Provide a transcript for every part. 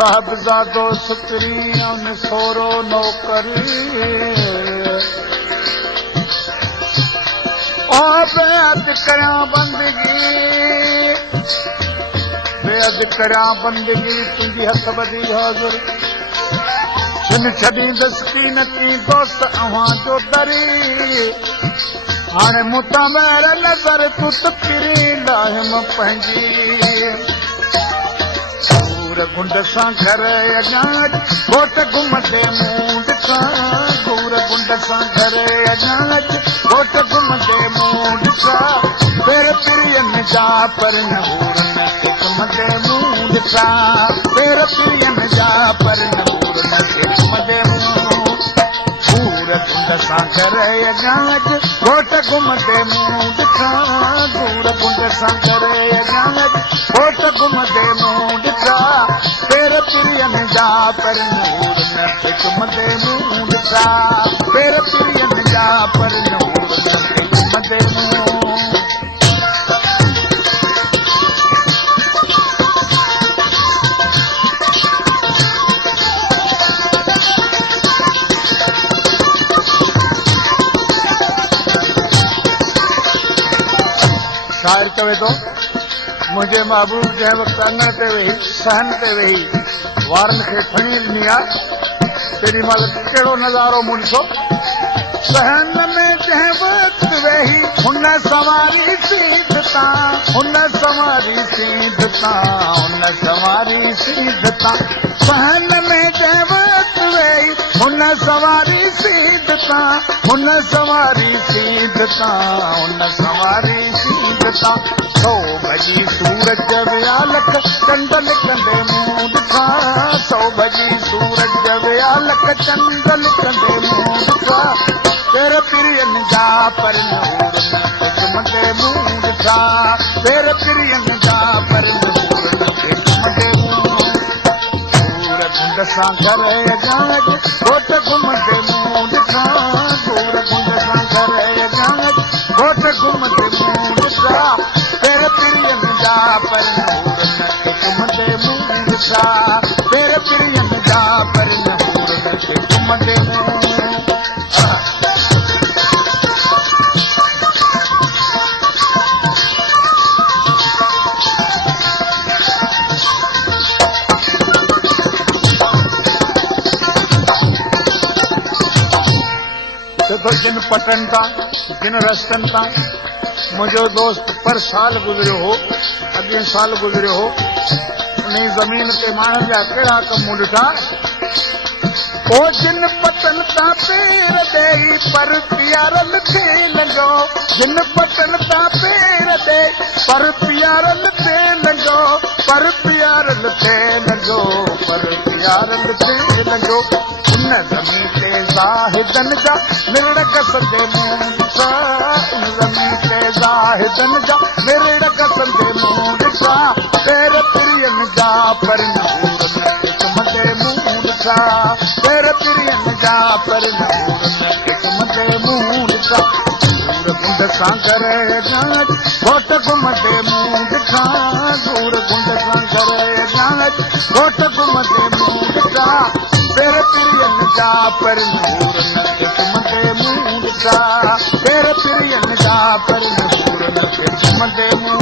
साहिबजादो सुकरी सोरो नौकरी बेअद करियां बंदगी बेअद करियां बंदगी तुंहिंजी हथ बदी हाज़ुर छिन छॾींदसि की न की दोस्त अव्हां जो दरी हाणे मूंतां ॿाहिर नज़र तूं त फिरी लाहिम पंहिंजी सूर गुंड सां घर अॻियां घोट घुमंदे मूं ॾिसां सूर गुंड सां घर अॻियां घोट घुमंदे मूं ॾिसां पेर पिरियनि जा पर नहूर न घुमंदे मूं ॾिसां पेर पिरियनि जा पर नहूर न घुमंदे मूं सूर गुंड सां घर अॻियां घोट घुमंदे मूं ॾिसां सूर गुंड सां घर अॻियां घोट घुमंदे मूं ॾिसां पेर पिरियनि जा पर नूर न घुमंदे मूं ॾिसां पेर पिरियनि जा पर नूर न घुमंदे मूं शायर चवे थो मुंहिंजे महबूब जंहिं वक़्तु अङण ते वेही सहन ते वेही वारनि खे खणी ॾिनी आहे तेॾी महिल कहिड़ो नज़ारो मूं ॾिठो सहन में जंहिं वक़्तु वेही हुन सवारी सीध तां हुन सवारी सीध तां हुन सवारी सीध तां सहन में जंहिं वक़्तु वेही हुन सवारी सीध तां हुन सवारी सीध तां हुन सवारी सीध तां सौ भॼी सूरज विया लख चंदन कंदे मूं ॾिसां सौ भॼी सूरज विया लख चंदन कंदे मूं ॾिसां पेर पिरियनि जा पर नूर न घुमंदे मूं ॾिसां पेर पिरियनि जा पर नूर न घुमंदे मूं सूर गुंड सां घर अॻियां घोट घुमंदे मूं ॾिसां सूर गुंड सां घर अॻियां घोट घुमंदे मूं ॾिसां पेर पिरियनि जा पर नूर न घुमंदे मूं ॾिसां पेर पिरियनि जा पर नूर न घुमंदे मूं जिन पटन तां जिन रस्तनि तां मुंहिंजो दोस्त पर साल गुज़रियो हो अॻे साल गुज़रियो हो उन ज़मीन ते माण्हुनि जा कहिड़ा कम ॾिठा ओ जिन पटन तां पेर ॾेई पर पियारल थे लॻो जिन पटन तां पेर ॾेई पर पियारल थे लॻो पर पियारल थे लॻो पर पियारल थे लॻो उन ज़मीन ते ज़ाहिदन जा मिरड़ कसंदे मूं ॾिसां उन ज़मीन ते ज़ाहिदन जा मिरड़ कसंदे मूं ॾिसां पेर पिरियनि जा पर नूर न घुमंदे मूं ॾिसां पेर पिरियनि जा पर नूर न घुमंदे मूं ॾिसां सूर गुंड सां घर अॻियां घोट घुमंदे मूं ॾिसां सूर गुंड सां घर अॻियां घोट घुमंदे मूं ॾिसां पेर पिरियनि जा पर नूर न घुमंदे मूं ॾिसां पेर पिरियनि जा पर नूर न घुमंदे मूं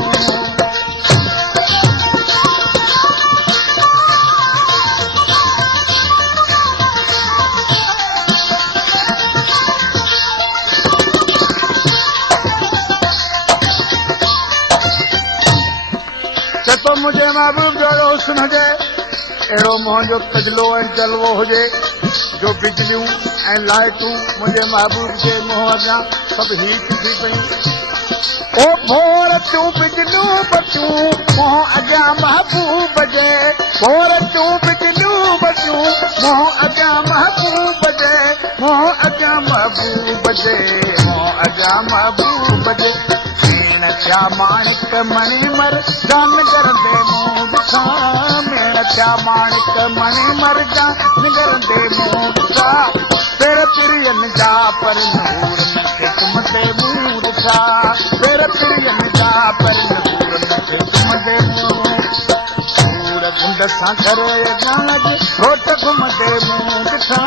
चतो मुंहिंजे महबूब जो हुस्न हुजे अहिड़ो मुंहिंजो तजलो ऐं जलवो हुजे जो बिजलियूं ऐं लाइटूं मुंहिंजे महबूब जे मुंहं अॻियां सभु हीट थी पयूं ओ भोर तूं बिजलियूं बचियूं मुंहं अॻियां महबूब जे भोर तूं बिजलियूं बचियूं मुंहं अॻियां महबूब जे मुंहं अॻियां महबूब जे मुंहं अॻियां महबूब जे मेण थिया माणिक मणिमर जान करंदे मूं ॾिसां मेण थिया माणिक मणिमर जान करंदे मूं ॾिसां पेर पिरियनि जा पर नूर न घुमंदे मूं ॾिसां पेर पिरियनि जा पर नूर न घुमंदे मूं सूर गुंड सां घर अॻां घोट घुमंदे मूं ॾिठा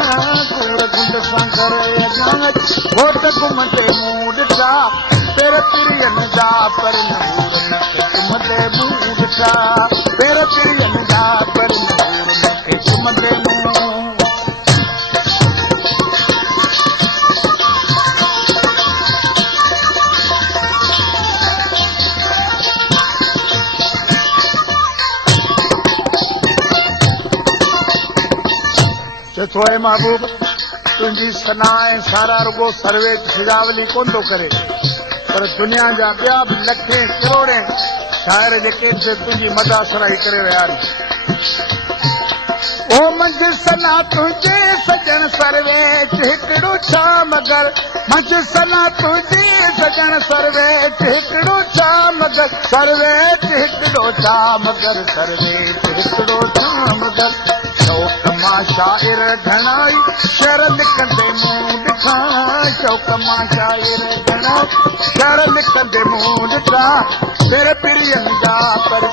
कूड़ गुंड सां घर अॻां घोट घुमंदे मूं ॾिठा पेर पिरियनि जा पर नूर नखे घुमंदे मूं ॾिठा पेर पिरियनि जा पर नूर नखे घुमंदे मूं चथो है महबूब तुंहिंजी सना ऐं सारा रुगो सर्वे सिजावली कोन थो करे पर दुनिया जा ॿिया बि लखे करोड़े शाइर जेके तुंहिंजी मदासराई करे विया आहिनि ओ मंझि सना तुंहिंजे सजण सर्वे हिकिड़ो छा मगर मंझि सना तुंहिंजी सजण सर्वे हिकिड़ो छा मगर सर्वे हिकिड़ो छा मगर सर्वे हिकिड़ो छा मगर शौक़ मां शाइर घणाई शर लिखंदे मूं ॾिठा शौक़ मां शाइर घणाई शर लिखंदे मूं ॾिठा पेर पिरियनि जा पर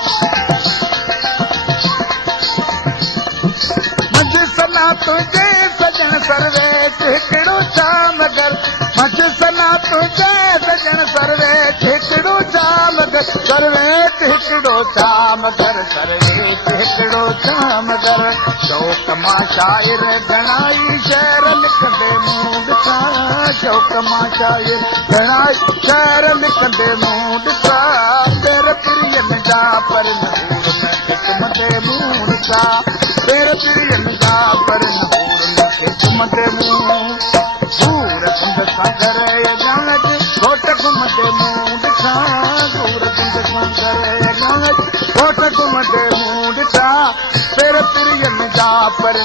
मंझि सना तुंहिंजे सजण सर्वे हिकिड़ो छा मगर मंझि सना तुंहिंजे सजण सर्वे हिकिड़ो छा मगर सर्वे हिकिड़ो छा मगर सर्वे हिकिड़ो छा मगर शौक़ मां शाइर घणाई शहर लिखंदे मूं ॾिठा शौक़ मां शाइर घणाई शहर लिखंदे मूं ॾिठा पेर पिरियनि जा पर नूर नखे घुमंदे मूं ॾिठा पेर पिरियनि जा पर नूर नखे घुमंदे मूं सूर गुंड सां घर अॻां घोट घुमंदे मूं ॾिठा सूर गुंड सां घर अॻां घोट घुमंदे मूं ॾिठा पेर पिरियनि जा पर